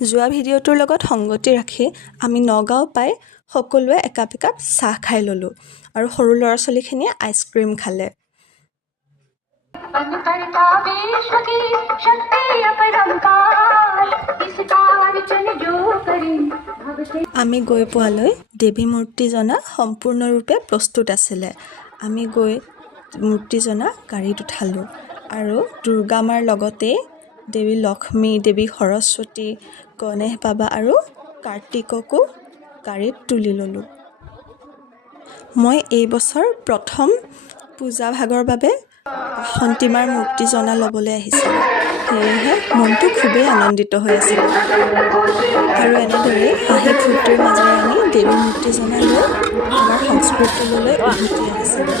যোৱা ভিডিঅ'টোৰ লগত সংগতি ৰাখি আমি নগাঁও পাই সকলোৱে একাপ একাপ চাহ খাই ল'লোঁ আৰু সৰু ল'ৰা ছোৱালীখিনিয়ে আইচক্ৰীম খালে। আমি গৈ পোৱালৈ দেৱী মূৰ্তিজনা সম্পূৰ্ণৰূপে প্ৰস্তুত আছিলে। আমি গৈ মূৰ্তিজনা গাড়ীত উঠালোঁ আৰু দুৰ্গা মাৰ লগতে দেৱী লক্ষ্মী, দেৱী সৰস্বতী, গণেশ বাবা আৰু কাৰ্তিককো গাড়ীত তুলি ল'লোঁ। মই এই বছৰ প্ৰথম পূজা ভাগৰ বাবে বাসন্তী মাৰ মূৰ্তিজনা ল'বলৈ আহিছিলোঁ, সেয়েহে মনটো খুবেই আনন্দিত হৈ আছিল। আৰু এনেদৰেই হাঁহি ফূৰ্তিৰ মাজেৰে আমি দেৱী মূৰ্তিজনা লৈ আমাৰ সংস্কৃতিলৈ উভতি আহিছিলোঁ।